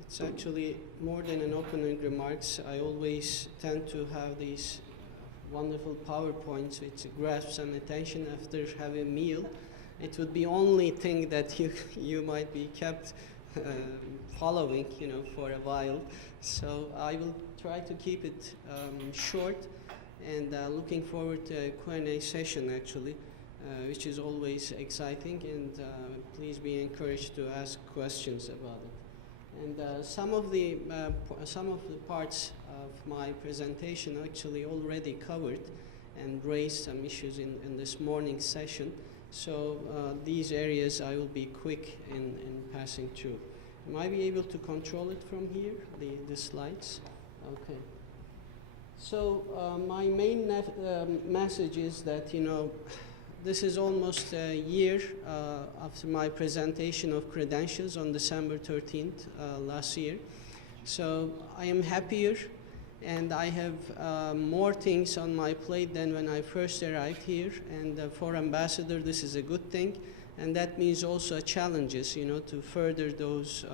It's actually more than an opening remarks. I always tend to have these wonderful PowerPoints which grasp some attention after having a meal. It would be only thing that you might be kept following, for a while. So I will try to keep it short, and looking forward to a Q&A session actually, which is always exciting, and please be encouraged to ask questions about it. And some of the parts of my presentation actually already covered and raised some issues in this morning's session. So these areas I will be quick in passing through. Am I be able to control it from here, the slides? Okay. So my main message is that, this is almost a year after my presentation of credentials on December 13th last year. So I am happier, and I have more things on my plate than when I first arrived here. And for ambassador, this is a good thing. And that means also challenges, to further those,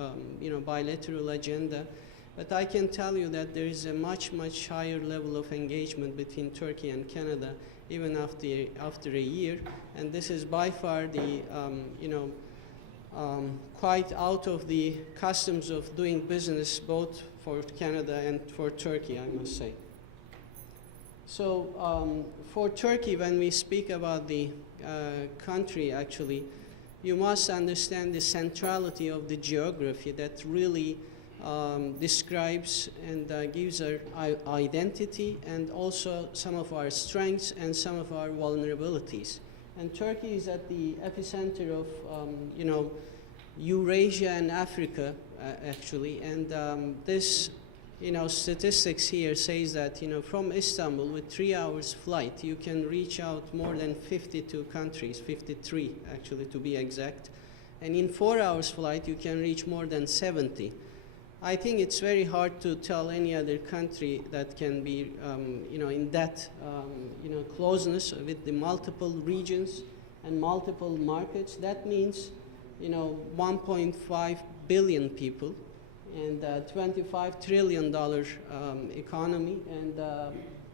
bilateral agenda. But I can tell you that there is a much, much higher level of engagement between Turkey and Canada, even after a year. And this is by far the, quite out of the customs of doing business, both for Canada and for Turkey, I must say. So for Turkey, when we speak about the country, actually, you must understand the centrality of the geography that really describes and gives our identity, and also some of our strengths and some of our vulnerabilities. And Turkey is at the epicenter of, Eurasia and Africa, actually. And this, statistics here says that, from Istanbul with 3 hours flight, you can reach out more than 52 countries, 53 actually to be exact. And in 4 hours flight, you can reach more than 70. I think it's very hard to tell any other country that can be, in that, closeness with the multiple regions and multiple markets. That means, 1.5 billion people, and $25 trillion economy, and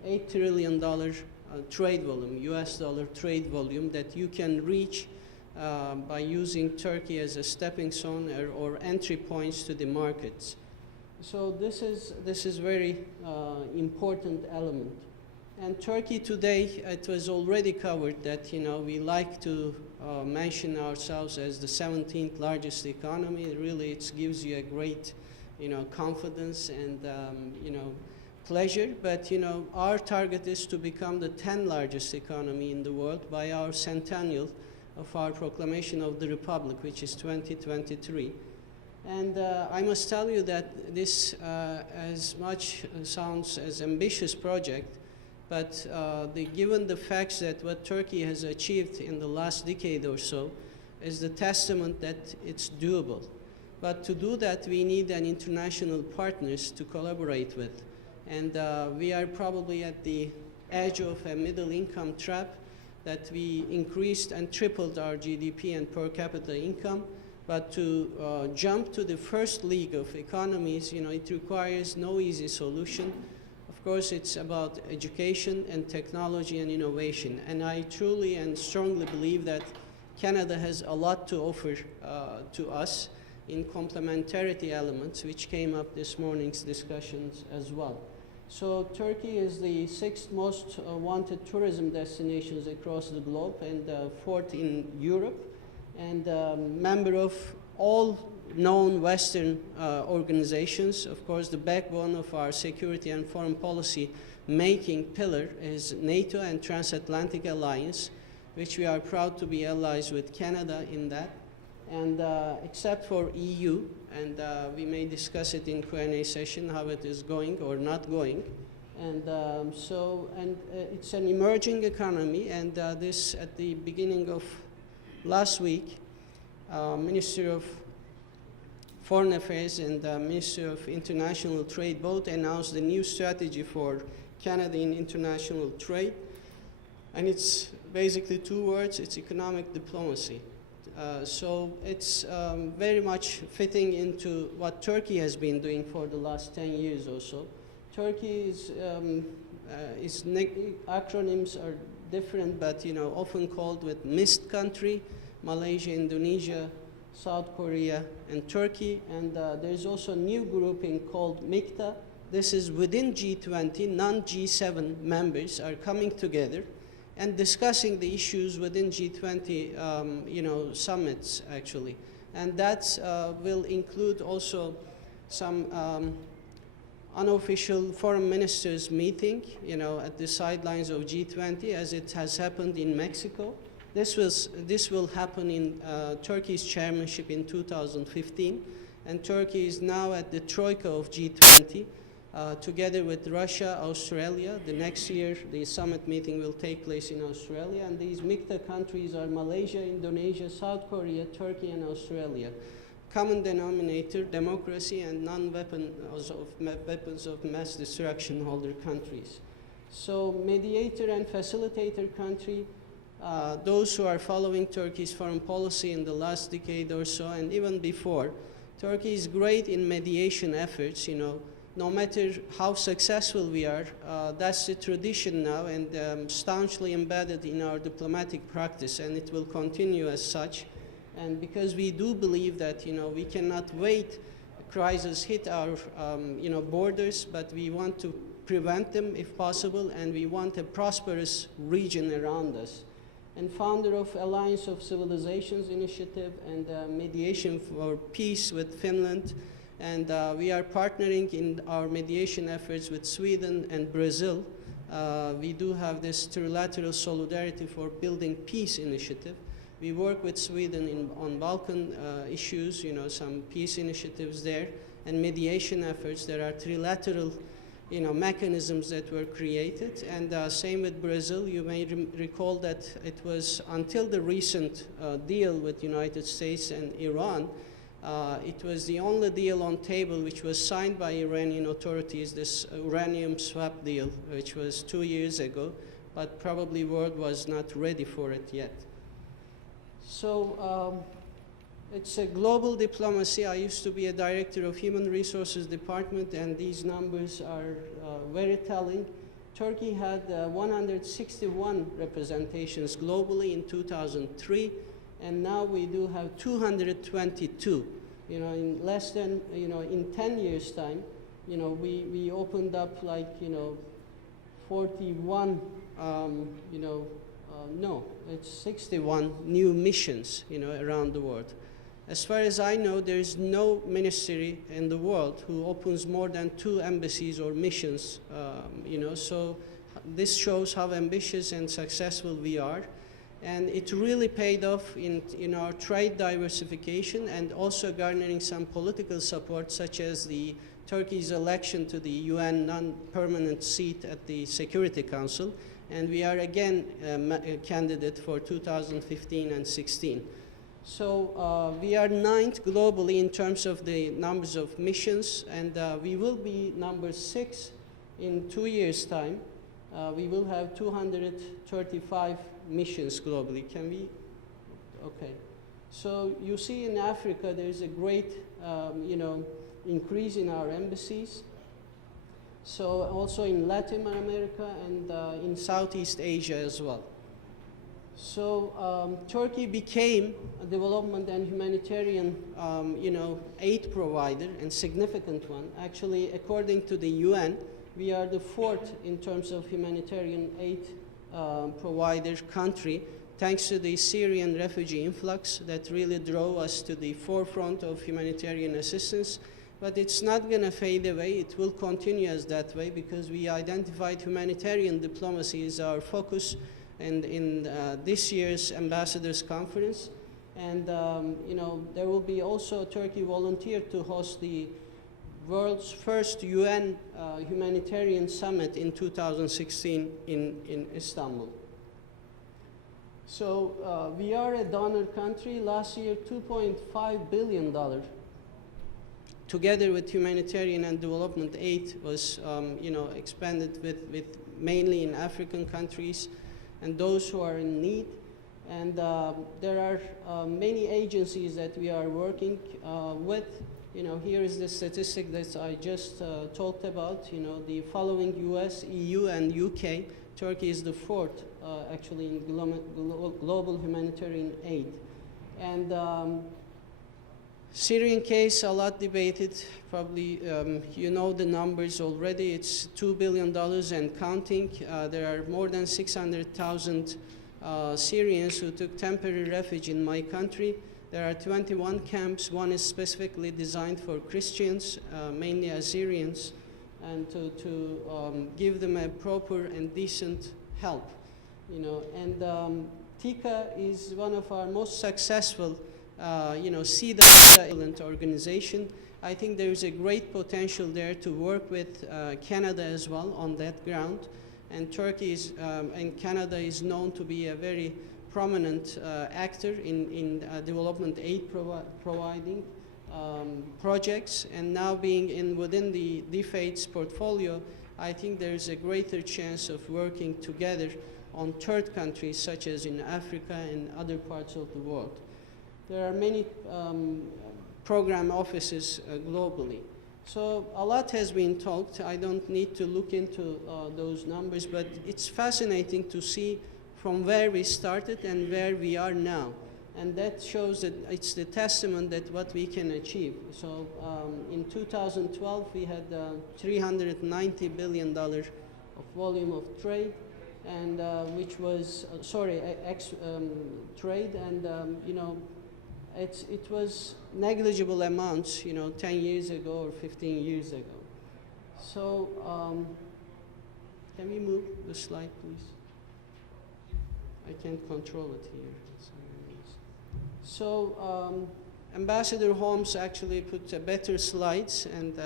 $8 trillion trade volume, US dollar trade volume, that you can reach by using Turkey as a stepping stone or entry points to the markets. So this is very important element. And Turkey today, it was already covered that, we like to mention ourselves as the 17th largest economy. Really, it gives you a great, confidence and, pleasure. But, our target is to become the 10th largest economy in the world by our centennial of our proclamation of the Republic, which is 2023. And I must tell you that this, as much sounds as ambitious project, but given the facts that what Turkey has achieved in the last decade or so is the testament that it's doable. But to do that, we need an international partners to collaborate with. And we are probably at the edge of a middle income trap, that we increased and tripled our GDP and per capita income. But to jump to the first league of economies, it requires no easy solution. Of course, it's about education and technology and innovation. And I truly and strongly believe that Canada has a lot to offer to us in complementarity elements, which came up this morning's discussions as well. So Turkey is the 6th most wanted tourism destinations across the globe, and 4th in Europe, and member of all known Western organizations. Of course, the backbone of our security and foreign policy making pillar is NATO and Transatlantic Alliance, which we are proud to be allies with Canada in that. And except for EU, and we may discuss it in Q&A session, how it is going or not going. And it's an emerging economy, and this at the beginning of last week, Minister of Foreign Affairs and Minister of International Trade both announced the new strategy for Canada in international trade. And it's basically 2 words, it's economic diplomacy. So it's very much fitting into what Turkey has been doing for the last 10 years or so. Turkey is acronyms are different, but often called with MIST country: Malaysia, Indonesia, South Korea, and Turkey. And there's also a new grouping called MIKTA. This is within G20, non-G7 members are coming together and discussing the issues within G20, summits actually. And that will include also some unofficial foreign ministers meeting, at the sidelines of G20, as it has happened in Mexico. This will happen in Turkey's chairmanship in 2015, and Turkey is now at the troika of G20, together with Russia, Australia. The next year, the summit meeting will take place in Australia, and these MIKTA countries are Malaysia, Indonesia, South Korea, Turkey, and Australia. Common denominator: democracy and weapons of mass destruction holder countries. So mediator and facilitator country, those who are following Turkey's foreign policy in the last decade or so, and even before, Turkey is great in mediation efforts. No matter how successful we are, that's the tradition now, and staunchly embedded in our diplomatic practice, and it will continue as such. And because we do believe that we cannot wait a crisis hit our borders, but we want to prevent them if possible, and we want a prosperous region around us. And founder of Alliance of Civilizations Initiative and Mediation for Peace with Finland. And we are partnering in our mediation efforts with Sweden and Brazil. We do have this Trilateral Solidarity for Building Peace initiative. We work with Sweden on Balkan issues, some peace initiatives there, and mediation efforts. There are trilateral mechanisms that were created, and same with Brazil. You may recall that it was until the recent deal with United States and Iran, it was the only deal on table which was signed by Iranian authorities, this uranium swap deal, which was 2 years ago, but probably world was not ready for it yet. So it's a global diplomacy. I used to be a director of Human Resources Department, and these numbers are very telling. Turkey had 161 representations globally in 2003, and now we do have 222. In less than, in 10 years' time, we opened up like, 41, no, it's 61 new missions, around the world. As far as I know, there is no ministry in the world who opens more than 2 embassies or missions, so this shows how ambitious and successful we are. And it really paid off in our trade diversification, and also garnering some political support, such as the Turkey's election to the UN non-permanent seat at the Security Council. And we are again a candidate for 2015 and 16. So we are 9th globally in terms of the numbers of missions, and we will be number 6 in 2 years' time. We will have 235 missions globally. Can we? Okay. So you see in Africa there's a great, increase in our embassies. So also in Latin America and in Southeast Asia as well. So Turkey became a development and humanitarian, aid provider, and significant one. Actually, according to the UN, we are the 4th in terms of humanitarian aid provider country, thanks to the Syrian refugee influx that really drove us to the forefront of humanitarian assistance. But it's not going to fade away. It will continue as that way, because we identified humanitarian diplomacy as our focus in this year's Ambassadors Conference. And there will be also Turkey volunteered to host the world's first UN humanitarian summit in 2016 in Istanbul. So we are a donor country. Last year, $2.5 billion, together with humanitarian and development aid, was expanded with mainly in African countries and those who are in need. And there are many agencies that we are working with. You know, here is the statistic that I just talked about. You know, the following US, EU, and UK, Turkey is the fourth actually in global humanitarian aid. And Syrian case, a lot debated. Probably you know the numbers already. It's $2 billion and counting. There are more than 600,000 Syrians who took temporary refuge in my country. There are 21 camps. One is specifically designed for Christians, mainly Assyrians, and to give them a proper and decent help. You know, and TICA is one of our most successful, you know, equivalent organization. I think there is a great potential there to work with Canada as well on that ground. And Turkey is, and Canada is known to be a very prominent actor in development aid providing projects. And now being within the DFAID's portfolio, I think there is a greater chance of working together on third countries such as in Africa and other parts of the world. There are many program offices globally. So a lot has been talked. I don't need to look into those numbers, but it's fascinating to see from where we started and where we are now. And that shows that it's the testament that what we can achieve. So in 2012, we had $390 billion of volume of trade, and which was, trade, and you know, it was negligible amounts, you know, 10 years ago or 15 years ago. So can we move the slide, please? I can't control it here. So Ambassador Holmes actually put better slides, and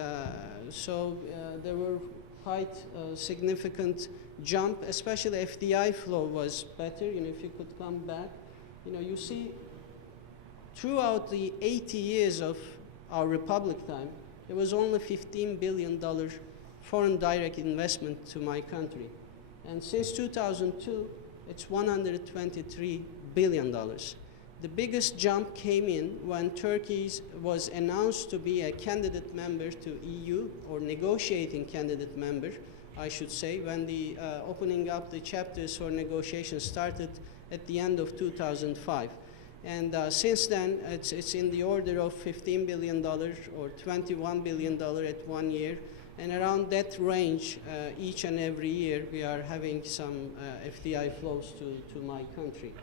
so there were quite significant jump, especially FDI flow was better. You know, if you could come back, you know, you see throughout the 80 years of our republic time, there was only $15 billion foreign direct investment to my country. And since 2002, it's $123 billion. The biggest jump came in when Turkey was announced to be a candidate member to EU, or negotiating candidate member, I should say, when the opening up the chapters for negotiations started at the end of 2005. And since then, it's in the order of $15 billion or $21 billion at 1 year. And around that range, each and every year, we are having some FDI flows to my country.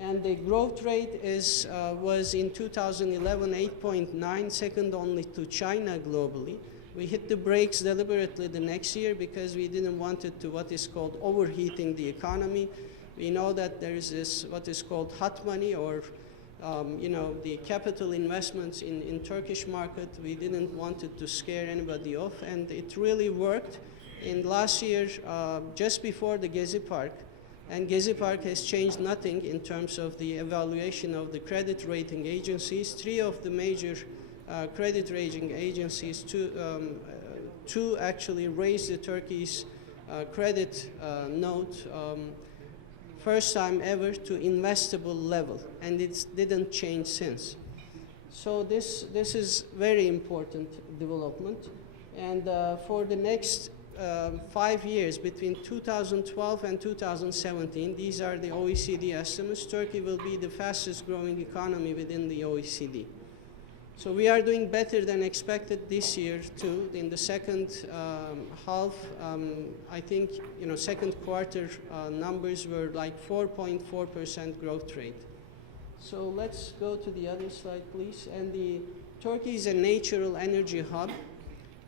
And the growth rate was in 2011, 8.9, second only to China globally. We hit the brakes deliberately the next year because we didn't want it to what is called overheating the economy. We know that there is this what is called hot money, or you know, the capital investments in Turkish market. We didn't want it to scare anybody off, and it really worked. In last year, just before the Gezi Park, and Gezi Park has changed nothing in terms of the evaluation of the credit rating agencies. Three of the major credit rating agencies to actually raise the Turkey's credit note. First time ever to investable level, and it didn't change since. So this is very important development, and for the next 5 years, between 2012 and 2017, these are the OECD estimates, Turkey will be the fastest growing economy within the OECD. So we are doing better than expected this year too. In the second half, I think, you know, second quarter numbers were like 4.4% growth rate. So let's go to the other slide, please. And Turkey is a natural energy hub,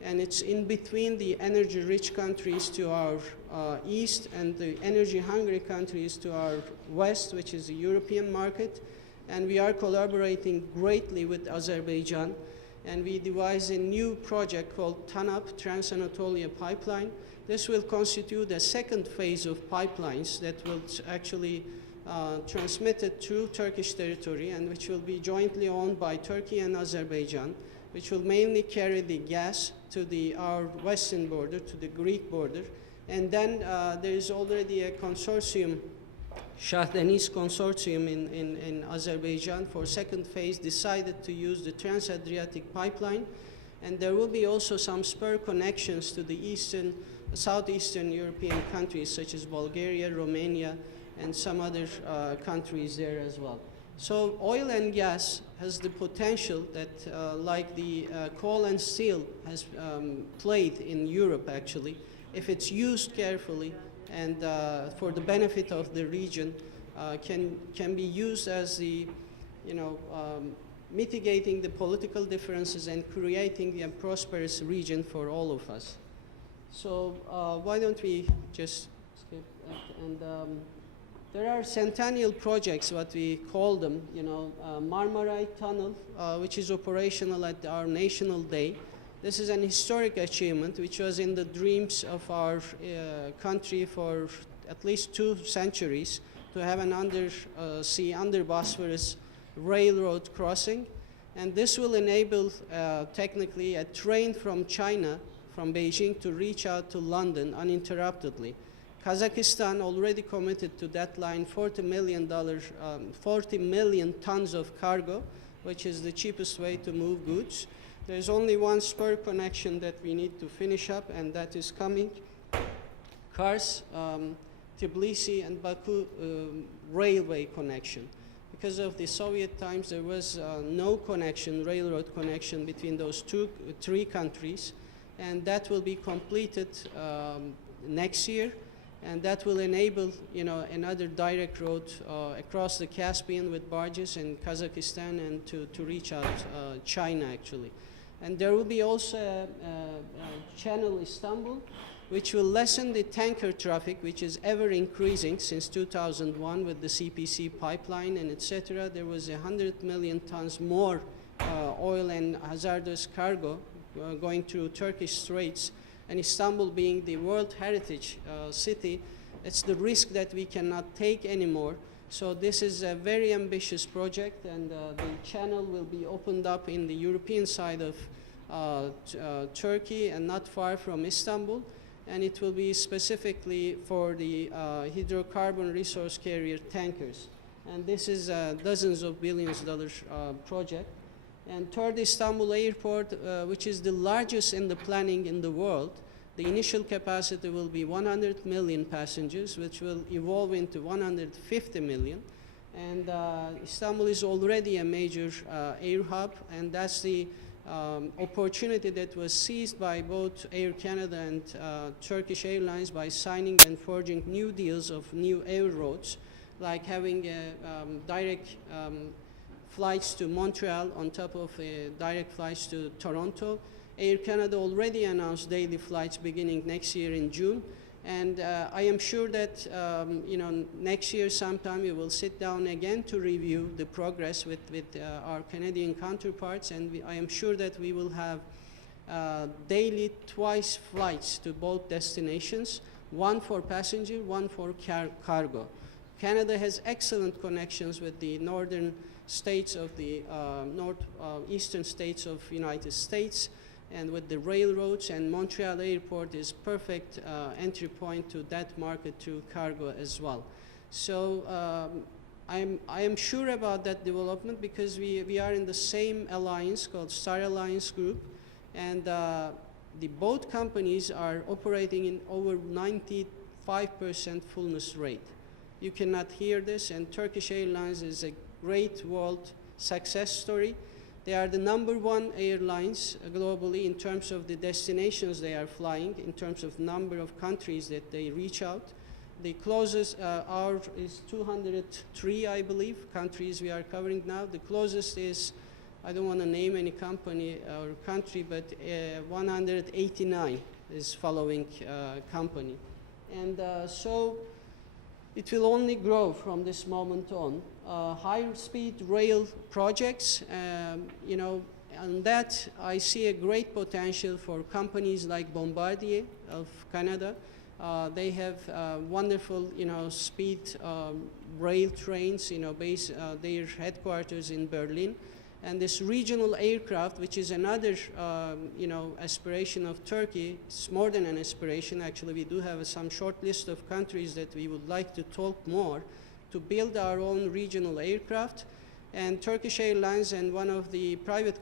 and it's in between the energy-rich countries to our east and the energy-hungry countries to our west, which is the European market. And we are collaborating greatly with Azerbaijan, and we devised a new project called TANAP, Trans-Anatolia Pipeline. This will constitute a second phase of pipelines that will actually transmit it through Turkish territory, and which will be jointly owned by Turkey and Azerbaijan, which will mainly carry the gas to our western border, to the Greek border. And then there is already a consortium Shah Deniz Consortium in Azerbaijan for second phase decided to use the Trans-Adriatic pipeline, and there will be also some spur connections to the southeastern European countries such as Bulgaria, Romania, and some other countries there as well. So oil and gas has the potential that, like the coal and steel has played in Europe actually, if it's used carefully and for the benefit of the region, can be used as the, mitigating the political differences and creating a prosperous region for all of us. So why don't we just skip that? And there are centennial projects, what we call them, Marmaray Tunnel, which is operational at our National Day. This is an historic achievement which was in the dreams of our country for at least 2 centuries, to have an undersea, under Bosphorus railroad crossing. And this will enable technically a train from China, from Beijing, to reach out to London uninterruptedly. Kazakhstan already committed to that line $40 million tons of cargo, which is the cheapest way to move goods. There's only one spur connection that we need to finish up, and that is coming. Kars, Tbilisi, and Baku railway connection. Because of the Soviet times, there was no connection, railroad connection between those 3 countries, and that will be completed next year. And that will enable, another direct road across the Caspian with barges in Kazakhstan and to reach out China, actually. And there will be also a channel Istanbul, which will lessen the tanker traffic, which is ever increasing since 2001 with the CPC pipeline and etc. There was 100 million tons more oil and hazardous cargo going through Turkish straits. And Istanbul being the World Heritage city, it's the risk that we cannot take anymore. So this is a very ambitious project, and the channel will be opened up in the European side of Turkey and not far from Istanbul. And it will be specifically for the hydrocarbon resource carrier tankers. And this is a dozens of billions of dollars project. And third, Istanbul Airport, which is the largest in the planning in the world. The initial capacity will be 100 million passengers, which will evolve into 150 million. And Istanbul is already a major air hub, and that's the opportunity that was seized by both Air Canada and Turkish Airlines by signing and forging new deals of new air routes, like having direct flights to Montreal on top of direct flights to Toronto. Air Canada already announced daily flights beginning next year in June. And I am sure that next year sometime we will sit down again to review the progress with our Canadian counterparts, and I am sure that we will have daily twice flights to both destinations, one for passenger, one for cargo. Canada has excellent connections with the northern states of the northeastern states of United States, and with the railroads, and Montreal Airport is perfect entry point to that market through cargo as well. So I am sure about that development because we are in the same alliance called Star Alliance Group, and the both companies are operating in over 95% fullness rate. You cannot hear this, and Turkish Airlines is a great world success story. They are the #1 airlines globally in terms of the destinations they are flying, in terms of number of countries that they reach out. The closest hour is 203, I believe, countries we are covering now. The closest is, I don't want to name any company or country, but 189 is following company. And so it will only grow from this moment on. High-speed rail projects, on that I see a great potential for companies like Bombardier of Canada. They have wonderful, speed rail trains, their headquarters in Berlin. And this regional aircraft, which is another, aspiration of Turkey. It's more than an aspiration. Actually, we do have some short list of countries that we would like to talk more to build our own regional aircraft. And Turkish Airlines and one of the private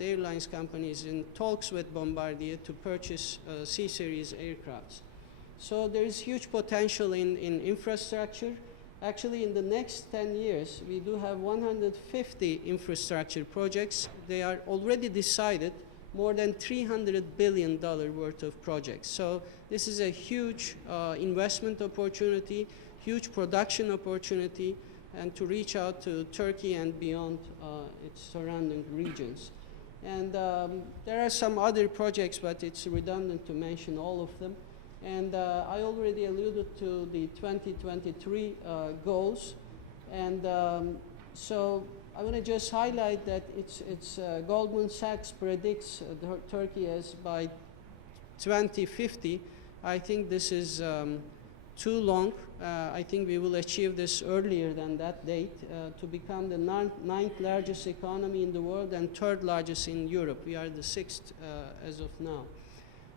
airlines companies in talks with Bombardier to purchase C-series aircrafts. So there is huge potential in infrastructure. Actually, in the next 10 years, we do have 150 infrastructure projects. They are already decided, more than $300 billion worth of projects. So this is a huge investment opportunity, huge production opportunity, and to reach out to Turkey and beyond its surrounding regions. And there are some other projects, but it's redundant to mention all of them. And I already alluded to the 2023 goals. And so I want to just highlight that Goldman Sachs predicts Turkey as by 2050. I think this is too long. I think we will achieve this earlier than that date to become the ninth largest economy in the world and third largest in Europe. We are the sixth as of now.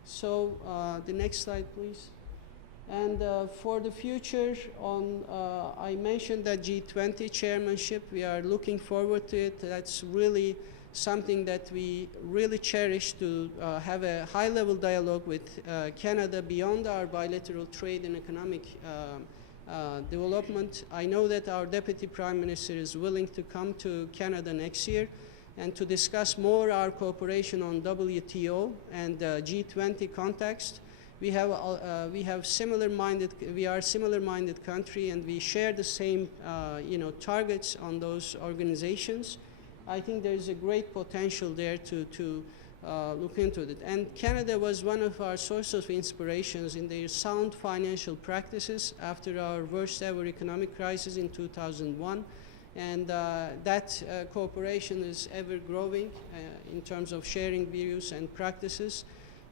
So the next slide, please. And for the future, I mentioned that G20 chairmanship. We are looking forward to it. That's really something that we really cherish, to have a high-level dialogue with Canada beyond our bilateral trade and economic development. I know that our Deputy Prime Minister is willing to come to Canada next year and to discuss more our cooperation on WTO and G20 context. We are similar-minded country, and we share the same targets on those organizations. I think there is a great potential there to look into it. And Canada was one of our sources of inspirations in their sound financial practices after our worst ever economic crisis in 2001. And that cooperation is ever growing in terms of sharing views and practices.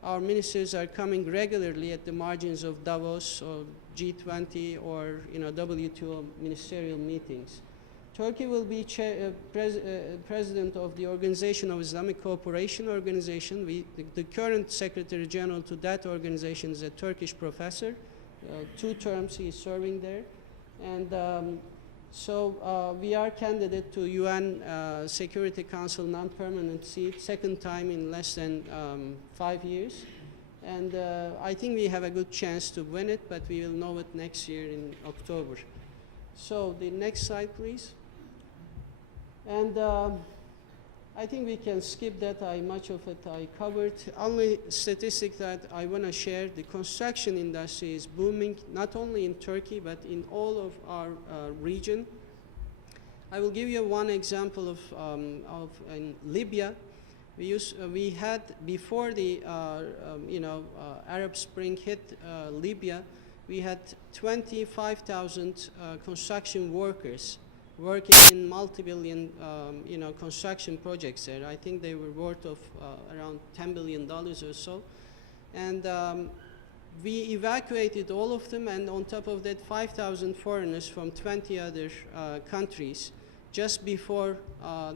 Our ministers are coming regularly at the margins of Davos or G20 or WTO ministerial meetings. Turkey will be president of the Organization of Islamic Cooperation Organization. The current Secretary General to that organization is a Turkish professor. 2 terms he is serving there. And so we are candidate to UN Security Council non-permanent seat, second time in less than 5 years. And I think we have a good chance to win it, but we will know it next year in October. So the next slide, please. And I think we can skip that. Much of it I covered. Only statistic that I want to share, the construction industry is booming, not only in Turkey, but in all of our region. I will give you one example of in Libya. We had, before the Arab Spring hit Libya, we had 25,000 construction workers working in multi-billion, construction projects there. I think they were worth of around $10 billion or so. And we evacuated all of them, and on top of that, 5,000 foreigners from 20 other countries just before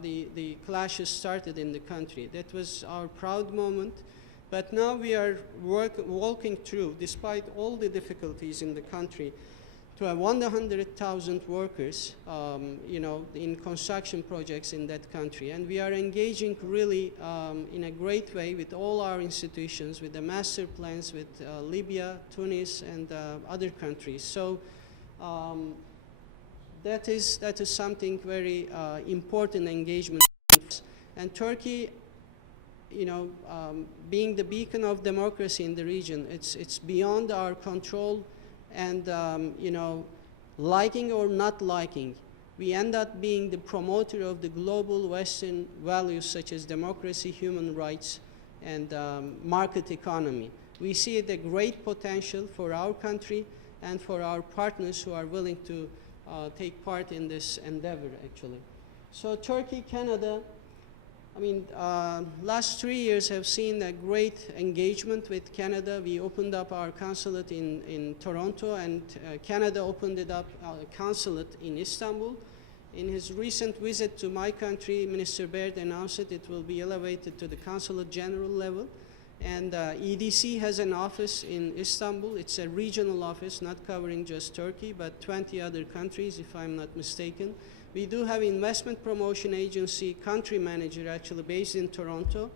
the clashes started in the country. That was our proud moment. But now we are walking through, despite all the difficulties in the country, to have 100,000 workers, in construction projects in that country. And we are engaging really in a great way with all our institutions, with the master plans, with Libya, Tunis, and other countries. So that is something very important engagement. And Turkey, being the beacon of democracy in the region, it's beyond our control. And, liking or not liking, we end up being the promoter of the global Western values such as democracy, human rights, and market economy. We see a great potential for our country and for our partners who are willing to take part in this endeavor, actually. So Turkey, Canada, last 3 years have seen a great engagement with Canada. We opened up our consulate in Toronto, and Canada opened up a consulate in Istanbul. In his recent visit to my country, Minister Baird announced it will be elevated to the consulate general level. And EDC has an office in Istanbul. It's a regional office, not covering just Turkey, but 20 other countries, if I'm not mistaken. We do have investment promotion agency country manager actually based in Toronto.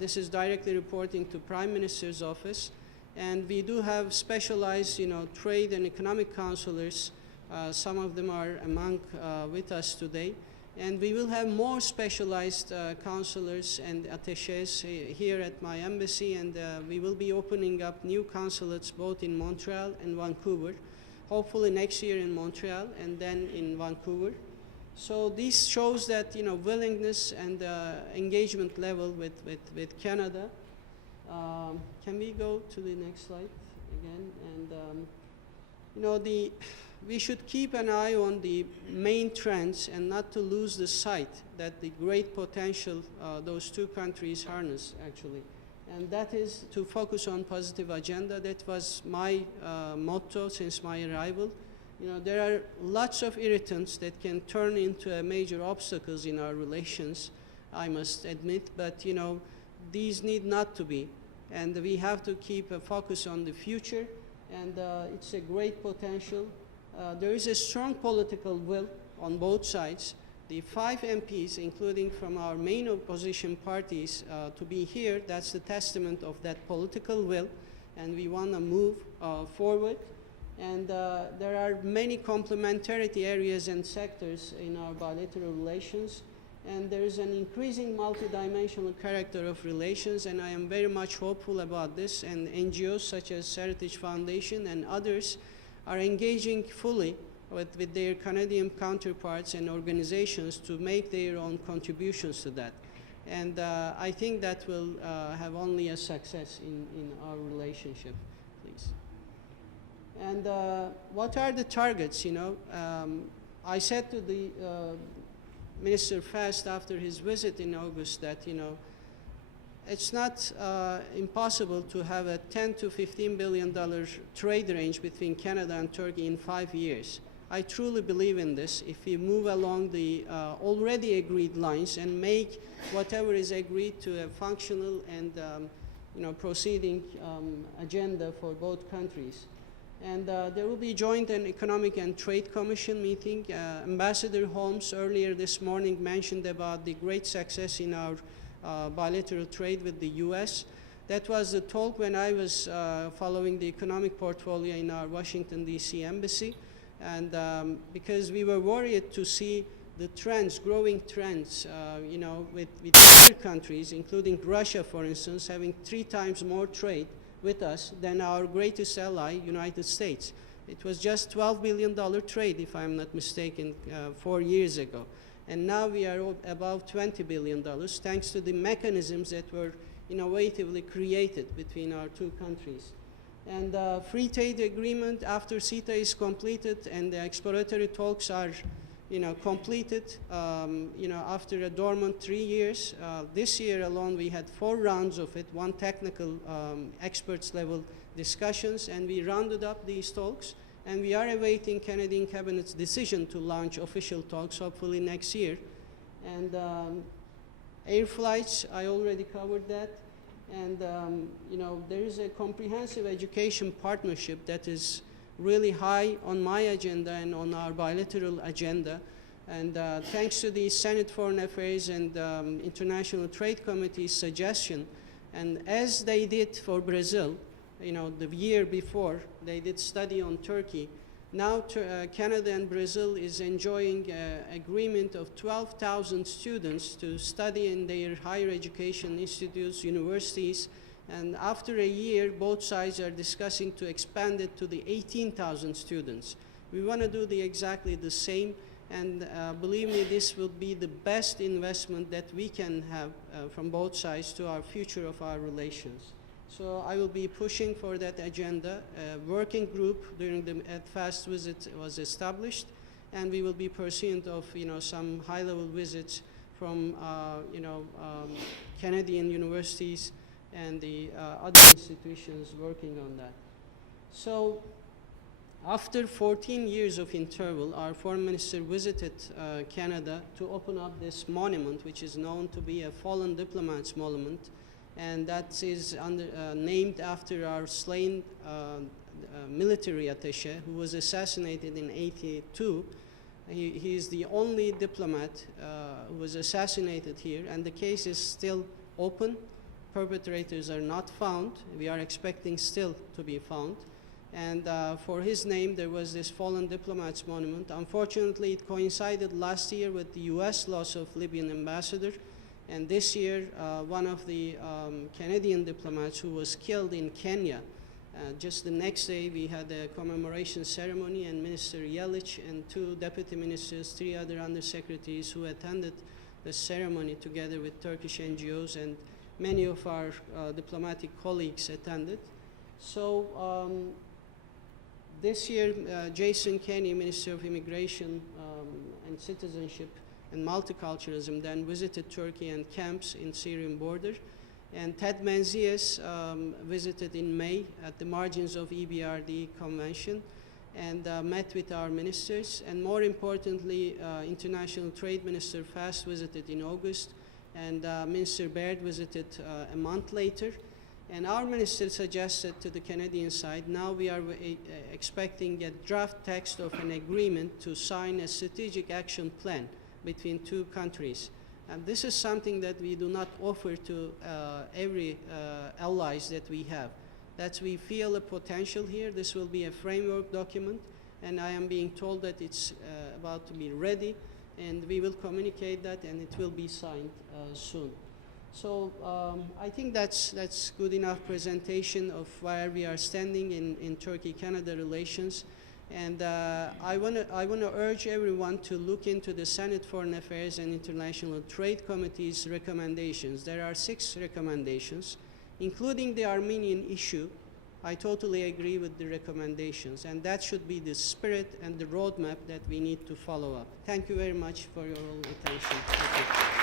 This is directly reporting to Prime Minister's office. And we do have specialized, trade and economic counselors. Some of them are among with us today. And we will have more specialized counselors and attachés here at my embassy, and we will be opening up new consulates both in Montreal and Vancouver, hopefully next year in Montreal and then in Vancouver. So this shows that willingness and engagement level with Canada. Can we go to the next slide again? And we should keep an eye on the main trends and not to lose the sight that the great potential those two countries harness actually. And that is to focus on positive agenda. That was my motto since my arrival. There are lots of irritants that can turn into major obstacles in our relations, I must admit, but these need not to be. And we have to keep a focus on the future, and it's a great potential. There is a strong political will on both sides. The 5 MPs, including from our main opposition parties, to be here, that's the testament of that political will, and we want to move forward. And there are many complementarity areas and sectors in our bilateral relations, and there is an increasing multidimensional character of relations, and I am very much hopeful about this, and NGOs such as Heritage Foundation and others are engaging fully with their Canadian counterparts and organizations to make their own contributions to that. And I think that will have only a success in our relationship, please. And what are the targets, I said to the Minister Fast after his visit in August that, it's not impossible to have a $10 to $15 billion trade range between Canada and Turkey in 5 years. I truly believe in this. If we move along the already agreed lines and make whatever is agreed to a functional and proceeding agenda for both countries. And there will be joint and economic and trade commission meeting. Ambassador Holmes earlier this morning mentioned about the great success in our bilateral trade with the US. That was the talk when I was following the economic portfolio in our Washington, D.C. embassy. And because we were worried to see the trends, growing trends, with other countries, including Russia, for instance, having 3 times more trade with us than our greatest ally, United States. It was just $12 billion trade, if I'm not mistaken, 4 years ago. And now we are above $20 billion, thanks to the mechanisms that were innovatively created between our two countries. And free trade agreement after CETA is completed and the exploratory talks are completed, after a dormant 3 years. This year alone we had 4 rounds of it, 1 technical experts level discussions, and we rounded up these talks. And we are awaiting Canadian Cabinet's decision to launch official talks, hopefully next year. And air flights, I already covered that. And there is a comprehensive education partnership that is really high on my agenda and on our bilateral agenda. And thanks to the Senate Foreign Affairs and International Trade Committee's suggestion, and as they did for Brazil, the year before, they did study on Turkey. Now Canada and Brazil is enjoying agreement of 12,000 students to study in their higher education institutes, universities, and after a year, both sides are discussing to expand it to the 18,000 students. We want to do exactly the same, and believe me, this will be the best investment that we can have from both sides to our future of our relations. So I will be pushing for that agenda. A working group during the FAST visit was established, and we will be pursuant of some high-level visits from Canadian universities and the other institutions working on that. So after 14 years of interval, our foreign minister visited Canada to open up this monument, which is known to be a fallen diplomat's monument. and that is named after our slain military attaché who was assassinated in '82. He is the only diplomat who was assassinated here, and the case is still open. Perpetrators are not found. We are expecting still to be found. And for his name, there was this fallen diplomats monument. Unfortunately, it coincided last year with the US loss of Libyan ambassador. And this year, one of the Canadian diplomats who was killed in Kenya, just the next day, we had a commemoration ceremony, and Minister Yelich and 2 deputy ministers, 3 other undersecretaries who attended the ceremony together with Turkish NGOs, and many of our diplomatic colleagues attended. So this year, Jason Kenney, Minister of Immigration and Citizenship and Multiculturalism, then visited Turkey and camps in Syrian border. And Ted Menzies visited in May at the margins of EBRD convention and met with our ministers. And more importantly, International Trade Minister Fast visited in August, and Minister Baird visited a month later. And our minister suggested to the Canadian side, now we are expecting a draft text of an agreement to sign a strategic action plan between 2 countries. And this is something that we do not offer to every allies that we have. That we feel a potential here. This will be a framework document, and I am being told that it's about to be ready, and we will communicate that, and it will be signed soon. So I think that's good enough presentation of where we are standing in Turkey-Canada relations. And I want to urge everyone to look into the Senate Foreign Affairs and International Trade Committee's recommendations. There are 6 recommendations, including the Armenian issue. I totally agree with the recommendations, and that should be the spirit and the roadmap that we need to follow up. Thank you very much for your attention. Thank you.